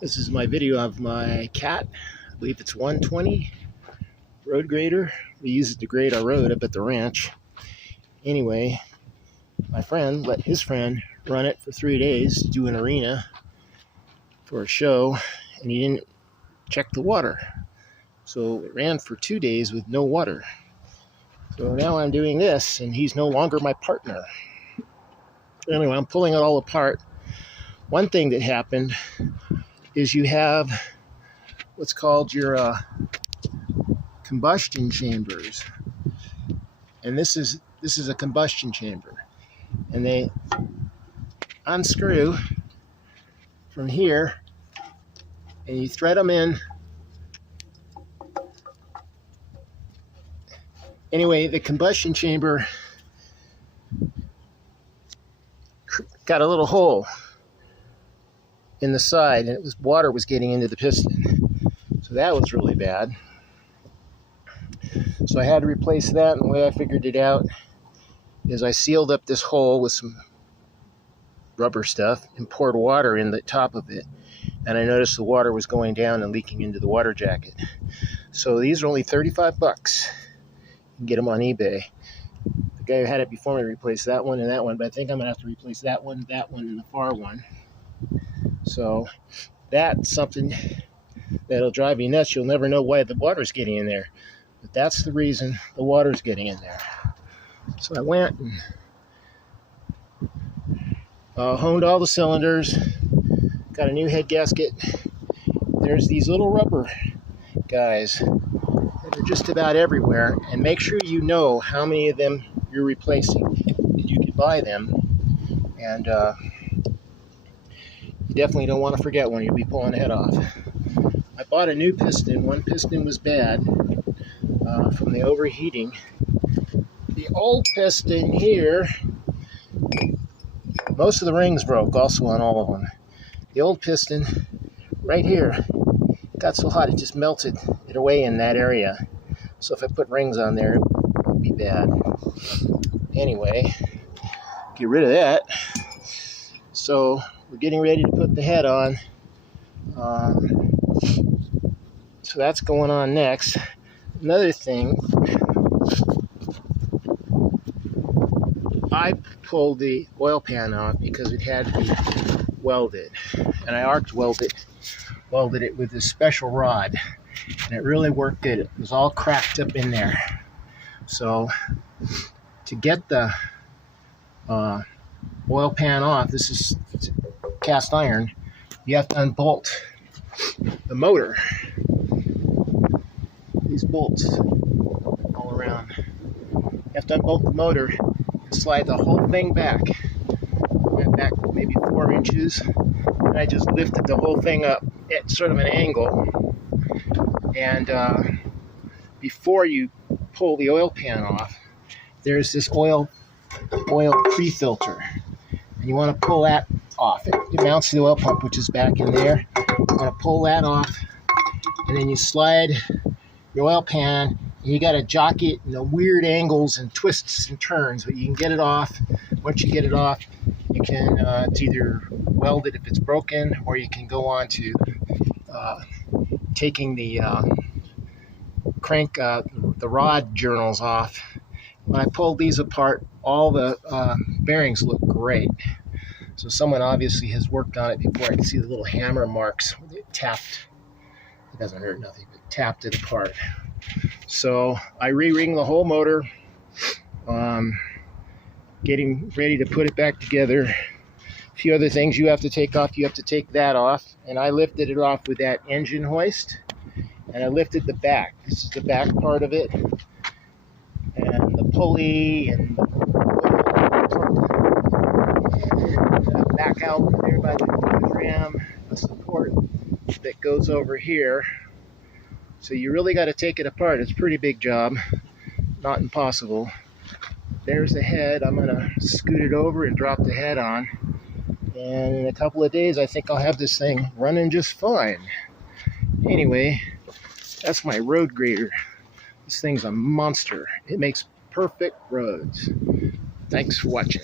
This is my video of my cat. I believe it's 120 road grader. We use it to grade our road up at the ranch. Anyway, my friend let his friend run it for 3 days to do an arena for a show, and he didn't check the water. So it ran for 2 days with no water. So now I'm doing this, and he's no longer my partner. Anyway, I'm pulling it all apart. One thing that happened is you have what's called your combustion chambers, and this is a combustion chamber, and they unscrew from here, and you thread them in. Anyway, the combustion chamber got a little hole in the side, and water was getting into the piston. So that was really bad. So I had to replace that, and the way I figured it out is I sealed up this hole with some rubber stuff and poured water in the top of it. And I noticed the water was going down and leaking into the water jacket. So these are only 35 bucks. You can get them on eBay. The guy who had it before me replaced that one and that one, but I think I'm going to have to replace that one, and the far one. So that's something that'll drive you nuts. You'll never know why the water's getting in there. But that's the reason the water's getting in there. So I went and honed all the cylinders, got a new head gasket. There's these little rubber guys that are just about everywhere, and make sure you know how many of them you're replacing. You can buy them, and you definitely don't want to forget one. You'll be pulling the head off. I bought a new piston. One piston was bad from the overheating. The old piston here, most of the rings broke also on all of them. The old piston right here got so hot it just melted it away in that area. So if I put rings on there, it would be bad. Anyway, get rid of that. So we're getting ready to put the head on. So that's going on next. Another thing, I pulled the oil pan off because it had to be welded, and I arc welded it with this special rod, and it really worked good. It was all cracked up in there. So to get the oil pan off, this is cast iron, you have to unbolt the motor. These bolts all around. You have to unbolt the motor and slide the whole thing back. Went back maybe 4 inches, and I just lifted the whole thing up at sort of an angle. And before you pull the oil pan off, there's this oil pre-filter, and you want to pull that off. It mounts to the oil pump, which is back in there. You want to pull that off, and then you slide your oil pan, and you got to jockey it in the weird angles and twists and turns, but you can get it off. Once you get it off, you can it's either weld it if it's broken, or you can go on to taking the the rod journals off. When I pulled these apart, all the bearings look great. So someone obviously has worked on it before. I can see the little hammer marks where they tapped. It doesn't hurt nothing, but tapped it apart. So I re-ring the whole motor, getting ready to put it back together. A few other things you have to take off. You have to take that off, and I lifted it off with that engine hoist, and I lifted the back. This is the back part of it, and the pulley, and the back out there by the ram, a support that goes over here. So you really got to take it apart. It's a pretty big job, not impossible. There's the head. I'm going to scoot it over and drop the head on. And in a couple of days, I think I'll have this thing running just fine. Anyway, that's my road grader. This thing's a monster. It makes perfect roads. Thanks for watching.